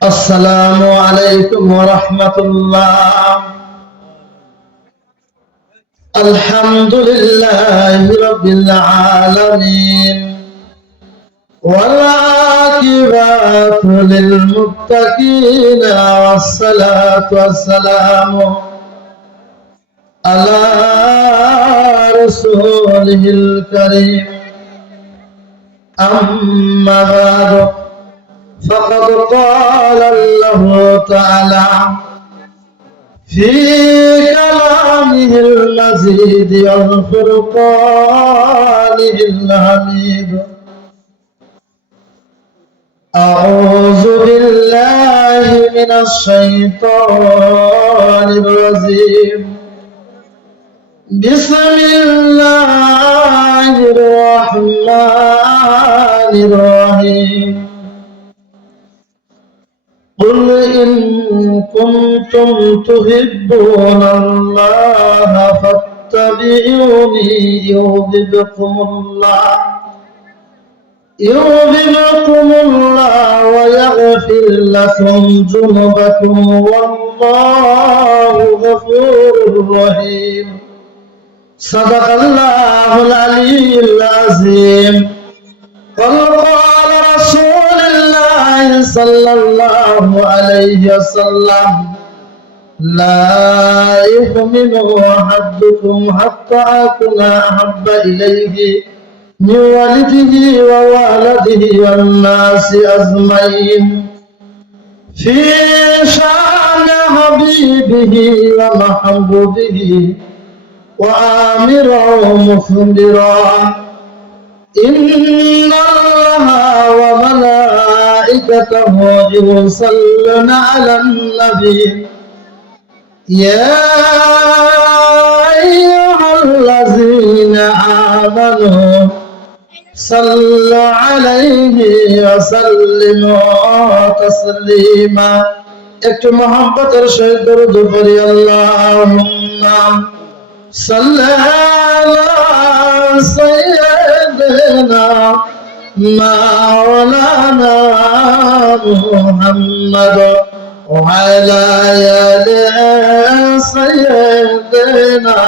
আসসালামু আলাইকুম ওয়া রাহমাতুল্লাহ। আলহামদুলিল্লাহি রাব্বিল আলামিন ওয়াল আকিবাতু লিল মুত্তাকিন ওয়াসসালাতু ওয়াসসালামু আলা রাসূলিল কারীম। আম্মা বা'দু فقد قال الله تعالى في كلامه المجيد والفرقانه الحميد: أعوذ بالله من الشيطان الرجيم. بسم الله الرحمن الرحيم. قل إن كنتم تحبون الله فاتبعوني يحببكم الله ويغفر لكم ذنوبكم والله غفور رحيم. صدق الله العلي العظيم. قال رسول الله صلى الله عليه وسلم: لا يؤمن أحدكم حتى أكون أحب إليه من والده وولده والناس أجمعين في شأن حبيبه ومحبوبه وآمرا ومخبرا: إن الله وملائكته يصلون على النبي يا أيها الذين آمنوا صلوا عليه وسلموا تسليما. একটু মহব্বতের সহিত দরুদ পড়ি। আল্লাহুম্মা সাল্লি আলা سيدنا مولانا محمد وعلى آل سيدنا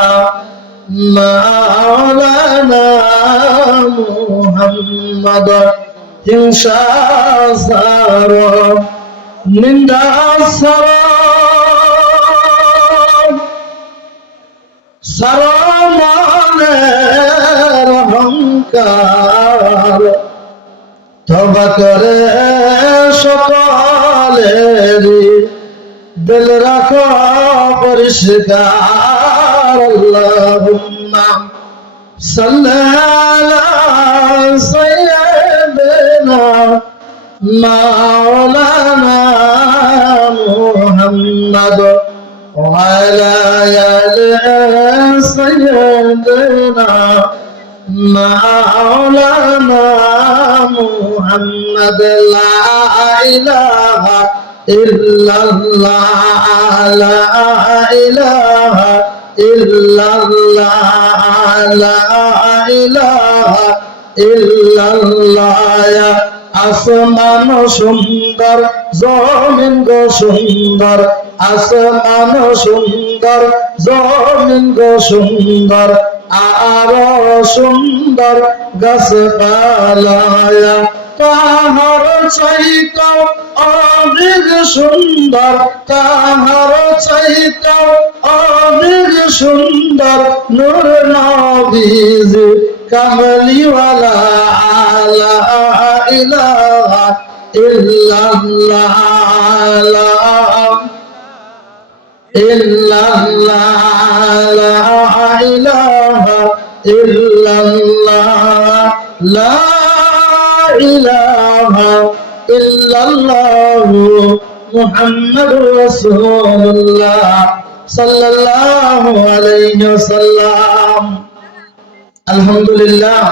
مولانا محمد إن شاء صار من دار সরমানের অহংকার তওবা করে সকলেরই দিল রাখো পরিষ্কার। আল্লাহুম্মা সাল্লি আলা সাইয়্যিদিনা মাওলানা মুহাম্মদ وعلى آل سيدنا مولانا محمد. لا إله إلا الله لا إله إلا الله لا إله إلا الله. আসমান সুন্দর জমিন গো সুন্দর, আসমান সুন্দর জমিন গো সুন্দর, আরো সুন্দর গাছপালা তাহার চাইতেও অধিক সুন্দর, তাহার চাইতেও অধিক সুন্দর নূর নবীজি কামলিওয়ালা। আলা ইলাহা ইল্লাল্লাহ লা ইলাহা ইল্লাল্লাহ লা ইলাহা ইল্লাল্লাহ মুহাম্মাদুর রাসূলুল্লাহ সাল্লাল্লাহু আলাইহি ওয়াসাল্লাম। আলহামদুলিল্লাহ,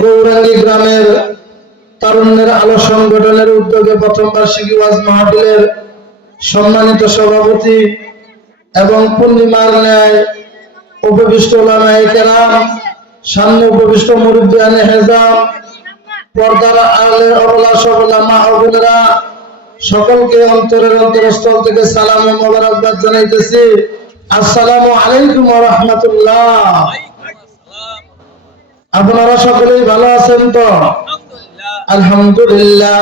গৌরাঙ্গী গ্রামের তারুণ্যের আলো সংগঠনের উদ্যোগে প্রথম বার্ষিকী ওয়াজ মাহফিলের সম্মানিত সভাপতি এবং পূর্ণিমার ন্যায় উপবিষ্ট উলামায়ে কেরাম, সামনে উপবিষ্ট মুরব্বিয়ানে হেজাম, পর্দার আলে অবলা সবলা মা ও বোনেরা, সকলকে অন্তরের অন্তরস্থল থেকে সালাম ও মোবারকবাদ জানাইতেছি। আসসালামু আলাইকুম ওয়া রাহমাতুল্লাহ। আপনারা সকলেই ভালো আছেন তো? আলহামদুলিল্লাহ।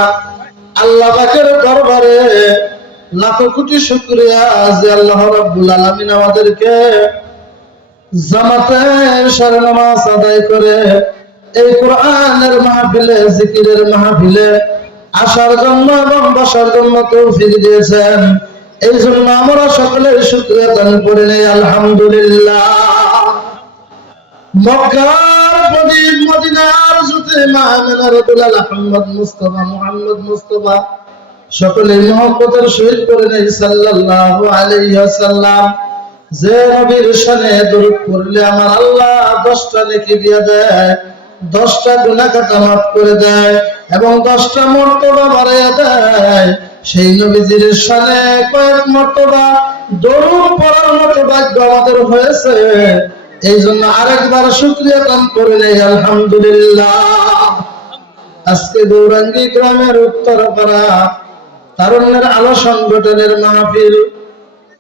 আল্লাহ পাকের দরবারে লাখো কোটি শুকরিয়া যে আল্লাহ রাব্বুল আলামিন আমাদেরকে জামাতে এশার নামাজ আদায় করে এই কোরআনের মাহফিলে, জিকিরের মাহফিলে আসার জন্য এবং বসার জন্য তৌফিক দিয়েছেন। এই জন্য আমরা সকলে শুকরিয়া দান করে নেই আলহামদুলিল্লাহ। মক্কার প্রদীপ মদিনার জ্যোতি মাহমেনার দুলাল আহমদ মুস্তাফা সকলে মুহাব্বতের সহিত করে নেই সাল্লাল্লাহু আলাইহি ওয়াসাল্লাম। যে নবীর শানে দরুদ পড়লে আমার আল্লাহ 10টা নেকি দিয়ে দেয়, 10টা গুনাহ খাতা মাফ করে দেয় এবং 10টা মর্তবা বাড়িয়ে দেয়। সেই নবীজির শানে কয়েক মর্তবা দরুদ পড়ার মতো ভাগ্য আমাদের হয়েছে। এই জন্য আরেকবার শুকরিয়া দান করে নেই আলহামদুলিল্লাহ। আজকে গৌরাঙ্গী গ্রামের উত্তরপাড়া তারুণ্যের আলো সংগঠনের মাহফিল।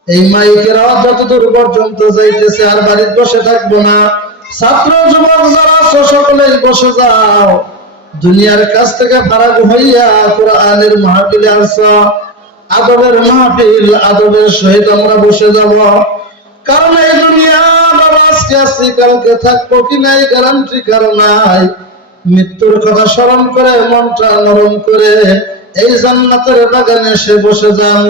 এই মাইকের আওয়াজ যতদূর পর্যন্ত যাইতেছে আর বাড়িতে বসে থাকবো না। ছাত্র যুবক যারা আছো সকলেই বসে যাও। দুনিয়ার কাছ থেকে ফারাক হইয়া কোরআনের মাহফিলে আসো। আদবের মাহফিল, আদবের সহিত আমরা বসে যাব। কারণ এই দুনিয়া বাবা আজকে আছি কালকে থাকবো কিনা এই গ্যারান্টি কারো নাই। মৃত্যুর কথা স্মরণ করে মনটা নরম করে এই জান্নাতের বাগানে এসে বসে যান।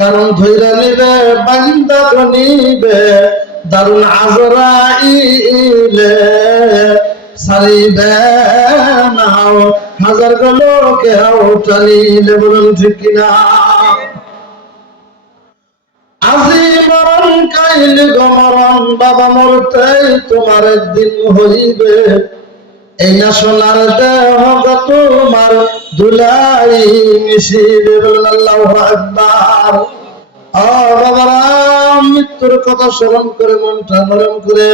কারণ ধৈর্য নিবে বান্দা নিবে দারুন আজরাইলে সারিবে নাও হাজার গলোকে টানিলে। বলুন ঠিক কিনা? আজি মরণ কাইল গমরণ বাবা মরতে তোমার একদিন হইবে। এই না সোনার দেহ তোমার ধুলাই মিশিবে। বলুন আল্লাহু আকবার। বাবারা, মৃত্যুর কথা স্মরণ করে মনটা নরম করে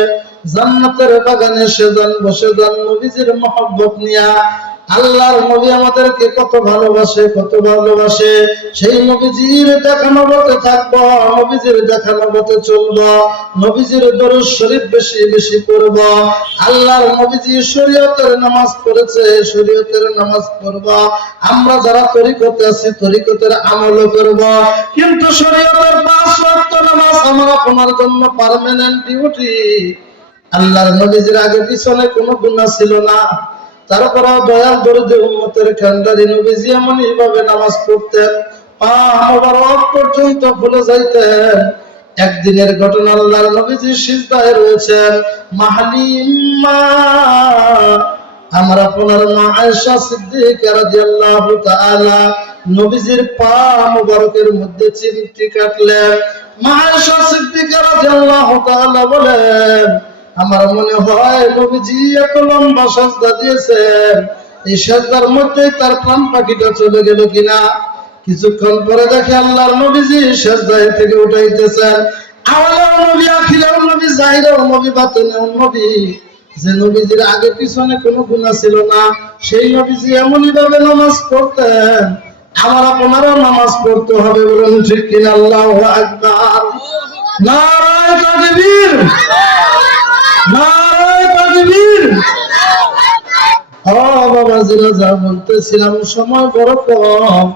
জান্নাতের বাগানে এসে যান, বসে যান নবীজির মহব্বত নিয়া। আল্লাহর নবী আমাদেরকে কত ভালোবাসে, কত ভালোবাসে। সেই নবীজির দেখানো পথে থাকবো, নবীজির দেখানো পথে চলবো, নবীজির দরুদ শরীফ বেশি বেশি পড়ব। আল্লাহর নবীজি শরীয়তের নামাজ পড়েছে, শরীয়তের নামাজ পড়ব। আমরা যারা তরিকতে আছি তরিকতের আমলও করব। কিন্তু শরীয়তের 5 ওয়াক্ত নামাজ আমার আপনার জন্য পার্মানেন্ট ডিউটি। আল্লাহর নবীজির আগে পিছনে কোনো গুনাহ ছিল না। তারপরে দয়াল দরদে উম্মতের কান্ডারি নবীজি এমন এইভাবে নামাজ পড়তেন, পা মোবারক পর্যন্ত ভুলে যাইতেন। একদিনের ঘটনা, আল্লাহর নবীজি সিজদায় রয়েছেন। মাহলিমা আমার আপনার মা আয়েশা সিদ্দিকা রাদিয়াল্লাহু তাআলা নবীজির পা মোবারকের মধ্যে চিমটি কাটলেন। মা আয়েশা সিদ্দিকা রাদিয়াল্লাহু তাআলা বলেন, আমার মনে হয় নবীজি এত লম্বা সাজদা দিয়েছেন, এই সাজদার মধ্যে তার প্রাণ পাখিটা চলে গেল কিনা। কিছুক্ষণ পরে দেখে আল্লাহর নবীজি সাজদায় থেকে উঠাইতেছেন। আওয়ালাও নবী, আখিরাও নবী, জাহিরাও নবী, বাতিনাও নবী। যে নবীজির আগে পিছনে কোনো গুনাহ ছিল না, সেই নবীজি এমনই ভাবে নামাজ পড়তেন। আমার আপনারও নামাজ পড়তে হবে। বলুন ঠিক কিনা? আল্লাহু আকবার। নারায়ে তাকবীর, নারায়ে তাকবীর। বাবাজিরা, যা বলতেছিলাম সময় বড় কম।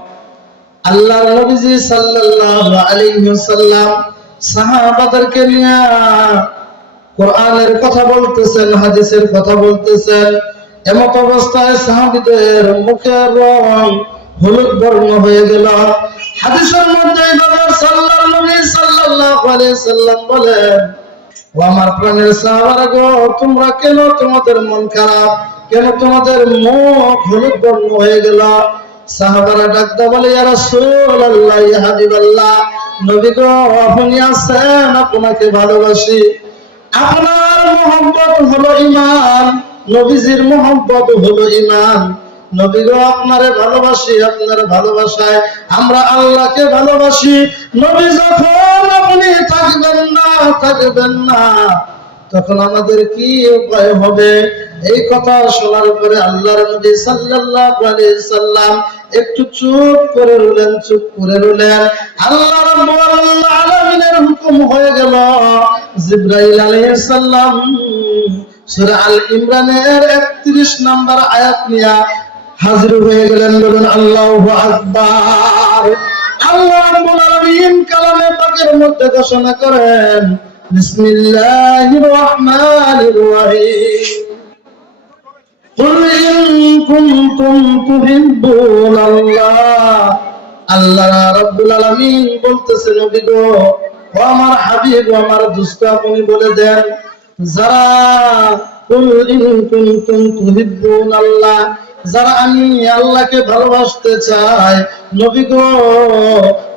আল্লাহর নবীজি সাল্লাল্লাহু আলাইহি ওয়াসাল্লাম সাহাবাদেরকে নিয়ে কোরআনের কথা বলতেছেন, হাদিসের কথা বলতেছেন। এমত অবস্থায় সাহাবীদের মুখের রং হলুদ বর্ণ হয়ে গেল। হাদিসের মধ্যে আল্লাহর নবী সাল্লাল্লাহু আলাইহি ওয়াসাল্লাম বলেন, ও আমার প্রাণের সাহাবারা গো, তোমরা কেন তোমাদের মন খারাপ, কেন তোমাদের মুখ হলুদ বর্ণ হয়ে গেল? সাহাবারা ডাকতে বলে, ইয়া রাসূলুল্লাহ, ইয়া হাবিবাল্লাহ, নবী গো আপনি আছেন, আপনাকে ভালোবাসি। আপনার মহব্বত হলো ঈমান, নবীজির মহব্বত হলো ঈমান। নবী গো আপনারে ভালোবাসি, আপনার ভালোবাসায় আমরা আল্লাহকে ভালোবাসি। নবী যখন আপনি থাকবেন না তখন আমাদের কি উপায় হবে? এই কথা শোনার পরে আল্লাহর নবী সাল্লাল্লাহু আলাইহি সাল্লাম একটু চুপ করে রইলেন। আল্লাহ রাব্বুল আলামিনের হুকুম হয়ে গেল, জিবরাইল আলাইহিস সালাম সূরা আল ইমরানের 31 নম্বর আয়াত নিয়ে হাজির হয়ে গেলেন। বলুন আল্লাহু আকবার। আল্লাহ রাব্বুল আলামিন কালামে পাকের মধ্যে ঘোষণা করেন, বিসমিল্লাহির রহমানির রহিম, কুল ইন কুনতুম তুহিব্বুনাল্লাহ। আল্লাহ রাব্বুল আলামিন বলতেছেন, নবী গো, ও আমার হাবিব, ও আমার দোস্ত, আপনি বলে দেন, যারা কুল ইন কুনতুম তুহিব্বুনাল্লাহ, যারা আমি আল্লাহকে ভালোবাসতে চাই, নবী গো,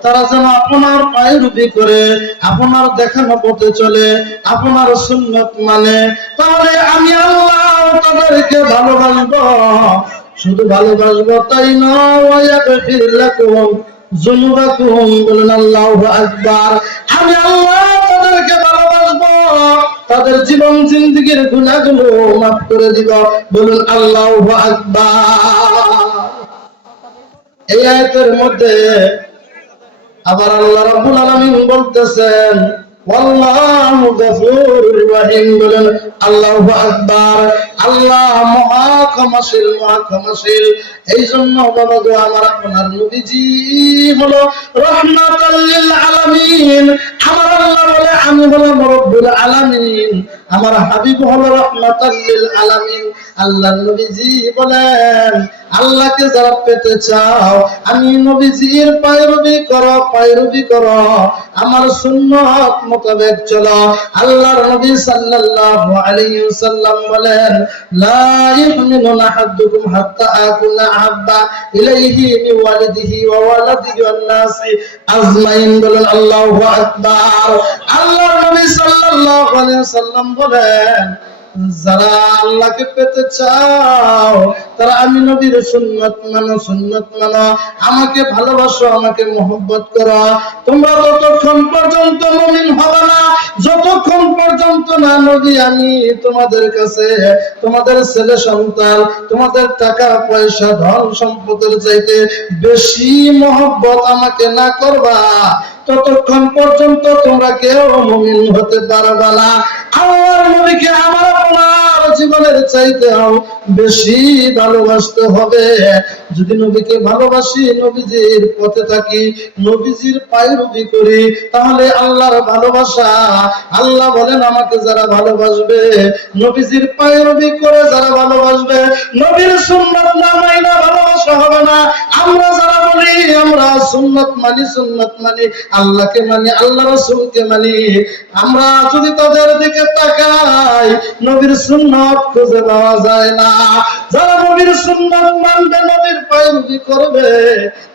তারা যেন আপনার পায়রুপি করে, আপনার দেখানো পথে চলে, আপনার সুন্নত মানে। তাহলে আমি আল্লাহ তাদেরকে ভালোবাসবো, শুধু ভালোবাসবো তাই নয়, যুনুবাকুম। বলেন আল্লাহু আকবার। আমি আল্লাহ তাদেরকে ভালোবাসবো, তাদের জীবন জিন্দেগীর গুনাহগুলো মাফ করে দিব। বলুন আল্লাহু আকবার। এই আয়াতের মধ্যে আবার আল্লাহ রাব্বুল আলামিন বলতেছেন, ওয়াল্লাহু গফুরুর রহিম। বলেন আল্লাহু আকবার। আল্লাহ মহা ক্ষমাশীল। এই জন্য বাবা গো, আমার আপনার নবীজি হলো রাহমাতাল লিল আলামিন। আমার আল্লাহ বলে, আমি হলাম রব্বুল আলামিন, আমার হাবিব হলো রাহমাতাল লিল আলামিন। আল্লাহর নবীজি বলেন, আল্লাহকে যারা পেতে চাও, আমি নবীজির পায়রবি করো, আমার সুন্নাত মোতাবেক চলো। আল্লাহর নবী সাল্লাল্লাহু আলাইহি ওয়াসাল্লাম বলেন, লা ইউমিনু আহাদুকুম হাত্তা আকুনা আহাব্বা ইলাইহি মিন ওয়ালিদিহি ওয়া ওয়ালাদিহি ওয়ান নাসি আজমাইন। বলেন আল্লাহু আকবার। আল্লাহর নবী সাল্লাল্লাহু আলাইহি ওয়াসাল্লাম বলেন, যারা আল্লাহকে পেতে চাও, তারা আমি নবীর সুন্নাত মানো, আমাকে ভালোবাসো, আমাকে মহব্বত করো। তোমরা ততক্ষণ পর্যন্ত মুমিন হবে না, যতক্ষণ পর্যন্ত না নবী আমি তোমাদের কাছে তোমাদের ছেলে সন্তান, তোমাদের টাকা পয়সা ধন সম্পদের চাইতে বেশি মহব্বত আমাকে না করবা, ততক্ষণ পর্যন্ত তোমরা কেউ মুমিন হতে পারবা না। আল্লাহর নবীকে আমার আপনার জীবনের চাইতে বেশি ভালোবাসতে হবে। যদি নবীকে ভালোবাসি, নবীজির পথে থাকি, নবীজির পায়রবি করি, তাহলে আল্লাহর ভালোবাসা। আল্লাহ বলেন, আমাকে যারা ভালোবাসবে, নবীজির পায়রবি করে যারা ভালোবাসবে, নবীর সুন্নাত না মাইনা ভালোবাসা হবে না। আমরা যারা বলি আমরা সুন্নাত মানি, আল্লাহকে মানি, আল্লাহ রাসূলকে মানি, আমরা যদি তাদের দিকে তাকাই, নবীর সুন্নাত খুঁজে পাওয়া যায় না। যারা নবীর সুন্নাত মানবে, নবীর পায়রবি করবে,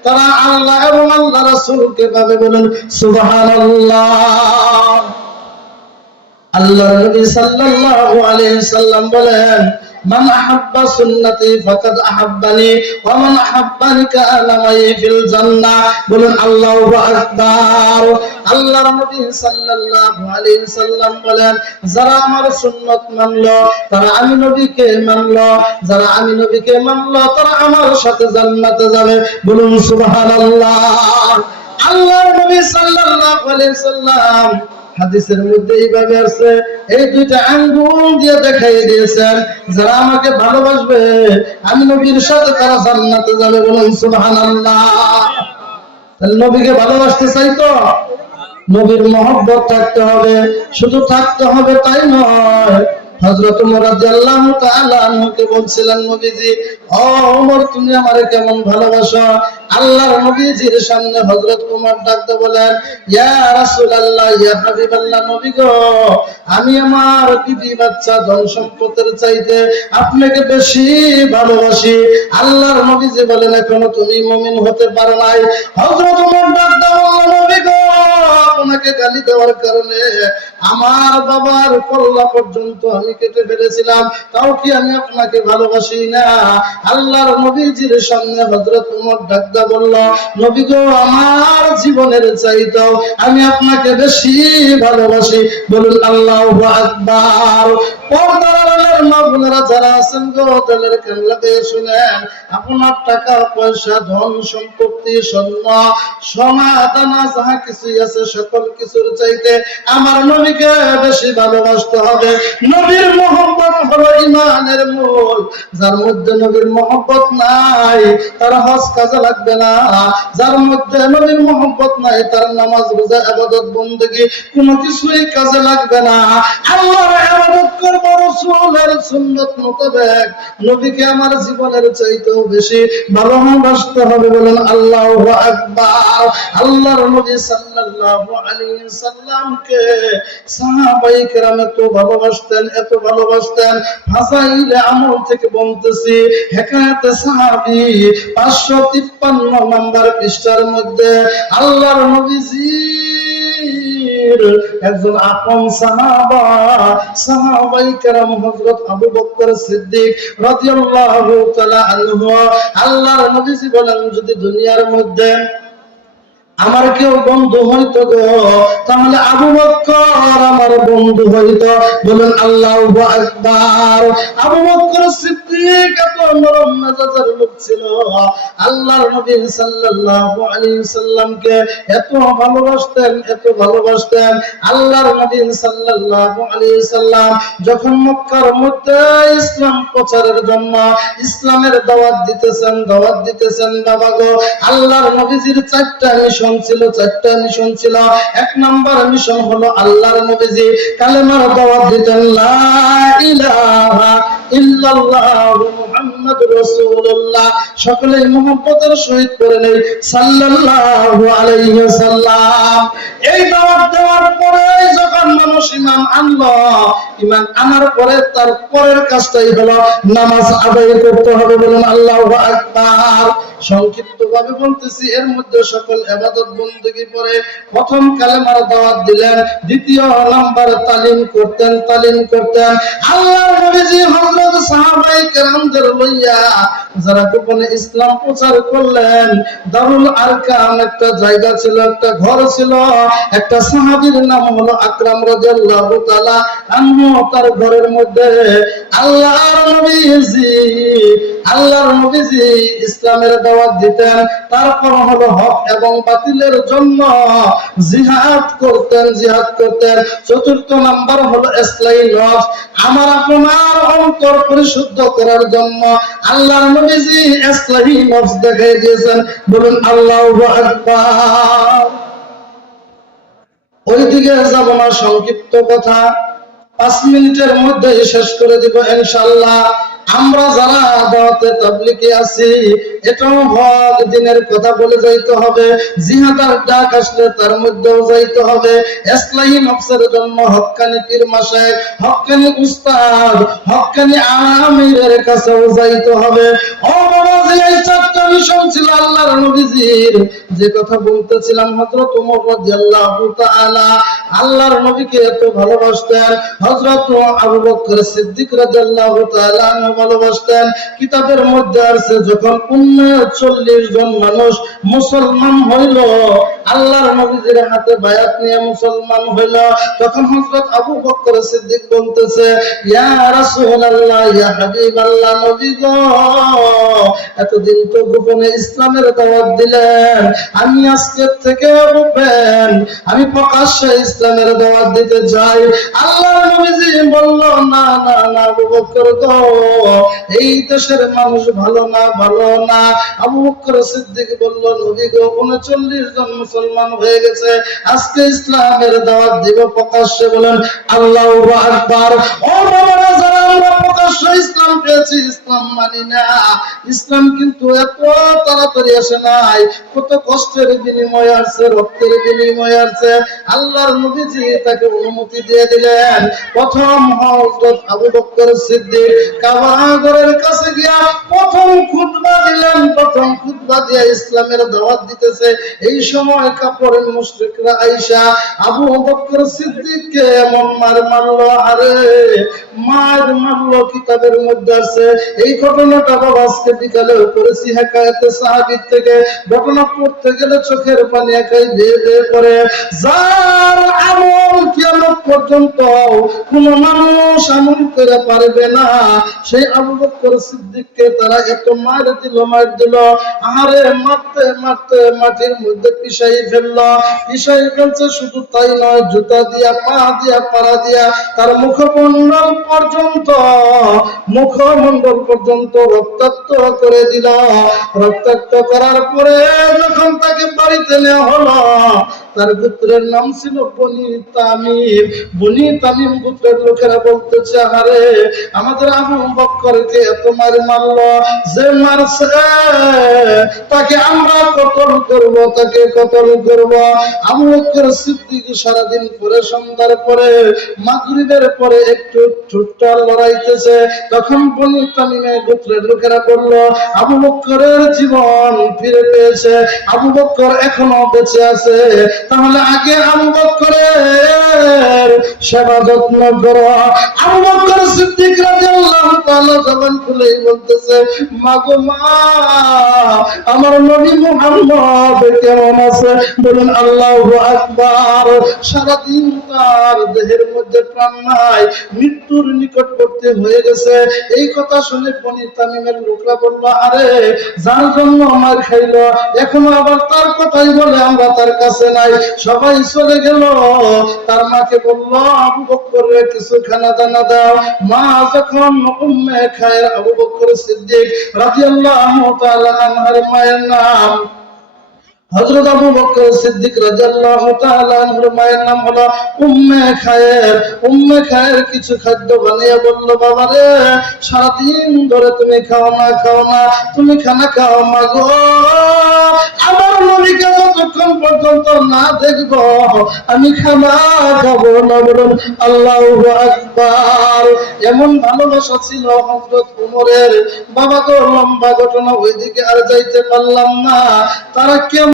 তারা আল্লাহ এবং আল্লাহ রাসূলকে পাবে। বলেন সুবহানাল্লাহ। আল্লাহর নবী সাল্লাল্লাহু আলাইহি সাল্লাম বলেন, মান আহাব্বা সুন্নতি ফাকাদ আহাব্বানি ওয়া মান আহাব্বানি কানা মাই ফিল জান্নাহ। বলেন আল্লাহু আকবার। আল্লাহর নবী সাল্লাল্লাহু আলাইহি সাল্লাম বলেন, যারা আমার সুন্নাত মানলো, তারা আমি নবীকে মানলো, যারা আমি নবীকে মানলো, তারা আমার সাথে জান্নাতে যাবে। বলুন সুবহানাল্লাহ। আল্লাহর নবী সাল্লাল্লাহু আলাইহি সাল্লাম হাদিসের মধ্যে এইভাবে আছে, এই দুইটা আঙ্গুল দিয়ে দেখাই দিয়েছেন, যারা আমাকে ভালোবাসবে, আমি নবীর সাথে তারা জান্নাতে যাবে। বলুন সুবহানাল্লাহ। তাহলে নবীকে ভালোবাসতে চাই তো নবীর মহব্বত থাকতে হবে। শুধু থাকতে হবে তাই নয়, হযরত ওমর রাদিয়াল্লাহু তাআলা আনহুকে বলছিলেন, নবীজি, ও ওমর, তুমি আমারে কেমন ভালোবাসো? আল্লাহর নবীজির সামনে হযরত ওমর ডাকতে বলেন, ইয়া রাসূলুল্লাহ, ইয়া হাবিবাল্লাহ, নবী গো, আমি আমার বিবি বাচ্চা ধন সম্পদের চাইতে আপনাকে বেশি ভালোবাসি। আল্লাহর নবী নবীজি বলেন এখনো তুমি মুমিন হতে পারো নাই। হযরত ওমর ডাক দাও, নবী গো, আপনাকে গালি দেওয়ার কারণে আমার বাবার কল্লা পর্যন্ত আমি কেটে ফেলেছিলাম, তাও কি আমি আপনাকে ভালোবাসি না? আল্লাহর নবীজির সামনে হযরত ওমর ডাক দাও বলল, নবী গো, আমার জীবনের চাইতেও আমি আপনাকে বেশি ভালোবাসি। বলুন আল্লাহু আকবার। পর্দার আড়ালের মা বোনেরা যারা আছেন গো, তাদের কান লাগিয়ে শুনেন, আপনার টাকা পয়সা ধন সম্পত্তি স্বর্ণ সোনা দানা যাহা কিছুই আছে সকল কিছুর চাইতে আমার নবীকে বেশি ভালোবাসতে হবে। নবীর মহব্বত হলো ঈমানের মূল। যার মধ্যে নবীর মহব্বত নাই তার হজ কাজে লাগবে না। যার মধ্যে নবীর মহব্বত নাই তার নামাজ রোজা ইবাদত বندگی কোনো কিছুই কাজে লাগবে না। আল্লাহর ইবাদত করব রাসূলের সুন্নাত মোতাবেক, নবীকে আমার জীবনের চাইতেও বেশি ভালোবাসতে হবে। বলেন আল্লাহু আকবার। আল্লাহর নবী সাল্লাল্লাহু আলাইহি সাল্লামকে সাহাবায়ে কেরাম এত ভালোবাসতেন, এত ভালোবাসতেন। ফাসাইলে আমল থেকে বলতেছি, হেকায়াতে সাহাবী 553 নম্বর পৃষ্ঠার মধ্যে আল্লাহর নবীজি একজন আপন সাহাবা, সাহাবায়ে কেরাম হযরত আবু বকর সিদ্দিক রাদিয়াল্লাহু তাআলা আনহু, আল্লাহর নবীজি বলেন, যদি দুনিয়ার মধ্যে আমার কেউ বন্ধু হইতো গো, তাহলে আবু বকর আমার বন্ধু হইতো। বলেন আল্লাহু আকবার। আবু বকর সিদ্দিক এত নরম মেজাজের লোক ছিল, আল্লাহর নবী সাল্লাল্লাহু আলাইহি সাল্লামকে এত ভালোবাসতেন, এত ভালোবাসতেন। আল্লাহর নবী সাল্লাল্লাহু আলাইহি সাল্লাম যখন মক্কার মধ্যে ইসলাম প্রচারের জন্য ইসলামের দাওয়াত দিতেছেন বাবা গো, আল্লাহর নবীজির চারটা মিশন ছিল, চারটা মিশন ছিল। এক নাম্বার মিশন হলো আল্লাহর নবীজি কালেমার দাওয়াত দিতেন, লা ইলাহা ইল্লাল্লাহু মুহাম্মাদুর রাসূলুল্লাহ। সকলেই মুহাম্মদের সহিত করে নেই সাল্লাল্লাহু আলাইহি ওয়াসাল্লাম। এই দাওয়াত দেওয়ার পরে যখন মানুষ ঈমান আনলো, ঈমান আনার পরে তার পরের কাজটাই হলো নামাজ আদায় করতে হবে। বলেন আল্লাহু আকবার। সংক্ষিপ্তভাবে বলতেছি, এর মধ্যে সকল ইবাদত বندگی পরে প্রথম কালেমার দাওয়াত দিলেন, দ্বিতীয় নাম্বার তালিম করতেন। আল্লাহর নবীজি হযরত সাহাবায়ে কেরামদের লইয়া যারা গোপনে ইসলাম প্রচার করলেন, দারুল আরকাম একটা জায়গা ছিল, একটা ঘর ছিল, একটা সাহাবীর নাম হলো আকরাম রাদিয়াল্লাহু তাআলা আনহু, তার ঘরের মধ্যে আল্লাহর নবীজি ইসলামের দাওয়াত দিতেন। তারপর হলো হক এবং বাতিলের জন্য জিহাদ করতেন। চতুর্থ নাম্বার হলো ইসলাহি নফস, আমার আপনার অন্তর পরিশুদ্ধ করার জন্য আল্লাহর নবীজি ইসলাহি নফস দেখাই দিয়েছেন। বলুন আল্লাহু আকবার। ওইদিকে যাব না, সংক্ষিপ্ত কথা 5 মিনিটের মধ্যে শেষ করে দিব ইনশাআল্লাহ। আমরা যারা দাওয়াতে তাবলীগে আছি, এটাও হক দিনের কথা বলে যাইতে হবে। জিহাদের ডাক আসলে তার মধ্যেও যাইতে হবে। ইসলাহি নফসের জন্য হক্কানি পীর মাশায়েখ, হক্কানি উস্তাদ, হক্কানি আমিরের কাছেও যাইতে হবে। ও বাবা, এই চারটা মিশন ছিল আল্লাহর নবীজির। যে কথা বলতেছিলাম, হযরত ওমর রাদিয়াল্লাহু তাআলা আল্লাহর নবীকে এত ভালোবাসতেন, হযরত আবু বকর সিদ্দিক রাদিয়াল্লাহু তাআলা ভালোবাসতেন। কিতাবের মধ্যে আছে, যখন 39 জন মানুষ মুসলমান হইল, আল্লাহর নবীজির হাতে বায়াত নিয়ে মুসলমান হইল, তখন হযরত আবু বকর সিদ্দিক বলতেছে, ইয়া রাসূলুল্লাহ, ইয়া হাবিবাল্লাহ, নবী গো, এতদিন তো গোপনে ইসলামের দাওয়াত দিলেন, আমি আজকে থেকে ওপেন, আমি প্রকাশ্যে ইসলামের দাওয়াত দিতে চাই। আল্লাহর নবীজি বলল, না না না আবু বকর গো, এই দেশের মানুষ ভালো না। আবু বকর সিদ্দিক বলল, নবী গো, 39 জন মুসলমান হয়ে গেছে, আজকে ইসলামের দাওয়াত দিব প্রকাশ্যে। বলেন আল্লাহু আকবার। ও বাবারা, যারা আমরা প্রকাশ্যে ইসলাম পেয়েছি, ইসলাম মানি না। ইসলাম কিন্তু এত তাড়াতাড়ি আসে নাই, কত কষ্টের বিনিময়ে আসছে, রক্তের বিনিময়ে আসছে। আল্লাহর নবীজি তাকে অনুমতি দিয়ে দিলেন। প্রথম হযরত আবু বকর সিদ্দিক কাবা ঘরের কাছে গিয়া প্রথম খুতবা দিলেন। প্রথম খুতবা দিয়ে ইসলামের দাওয়াত দিতেছে। এই সময় কাফের মুশরিকরা আইসা আবু বকর সিদ্দিককে এমন মার মারলো, আরে মার মারলো কিতাবের মধ্যে আছে। এই ঘটনাটা বাবা আজকে বিকালে করেছি হেকায়েতে সাহাবীর থেকে। ঘটনা পড়তে গেলে চোখের পানি একাই বেয়ে বেয়ে পড়ে। যার আমল কিয়ামত পর্যন্ত কোন মানুষ আমল করে পারবে না, সেই আবু বকর সিদ্দিককে তারা এত মার দিল, আরে মারতে মারতে মাটির মধ্যে পিষাই ফেলছে। শুধু তাই নয়, জুতা দিয়া, পা দিয়া, পাড়া দিয়া তার মুখমণ্ডল পর্যন্ত রক্তাক্ত করে দিল। রক্তাক্ত করার পরে যখন তাকে বাড়িতে নেওয়া হলো, তার গোত্রের নাম ছিল বনি তামিম। বনি তামিম গোত্রের লোকেরা বলতেছে, আরে আমাদের আবু বকরকে এত মারলো, যে মারছে তাকে আমরা কতল করব, তাকে কতল করব। আবু বকর সিদ্দিক সারাদিন পরে, সন্ধ্যার পরে, মাগরিবের পরে একটু ঠোঁটটা লড়াইতেছে। তখন বনি তামিমের গোত্রের লোকেরা বলল, আবু বকরের জীবন ফিরে পেয়েছে, আবু বকর এখনো বেঁচে আছে, তাহলে আগে আবু বকরের সেবা যত্ন করো। আবু বকর সিদ্দিক রাদিয়াল্লাহু তাআলা জবান খুলেই বলতেছে, মাগো মা, আমার নবী মুহাম্মদ কেমন আছে? বলুন আল্লাহু আকবার। সারাদিন তার দেহের মধ্যে প্রাণ নাই, মৃত্যুর নিকটবর্তী হয়ে গেছে। এই কথা শুনে বনি তামিমের লোকরা বলল, আরে যার জন্য আমার খাইলো এখনো আবার তার কথাই বলে, আমরা তার কাছে নাই। সবাই চলে গেল। তার মাকে বলল, আবু বকরের কিছু খানা দানা দাও। মা যখন উম্মে খায়ের আবু বকর সিদ্দিক রাদিয়াল্লাহু তাআলা আনহার মায়ের নাম হযরত আবু বকর সিদ্দিক রাদিয়াল্লাহু তাআলা আনহুর মায়ের নাম হলো উম্মে খায়ের। উম্মে খায়ের কিছু খাদ্য বানিয়ে বলল, বাবা রে, সারাদিন ধরে তুমি খাও না, তুমি খানা খাও। মা গো, আমার নবীকে যতক্ষণ পর্যন্ত না দেখবো আমি খানা খাবো না। বলুন আল্লাহু আকবার। এমন ভালোবাসা ছিল হযরত ওমরের। বাবা গো, লম্বা ঘটনা, ওইদিকে আর যাইতে পারলাম না। তারা কেমন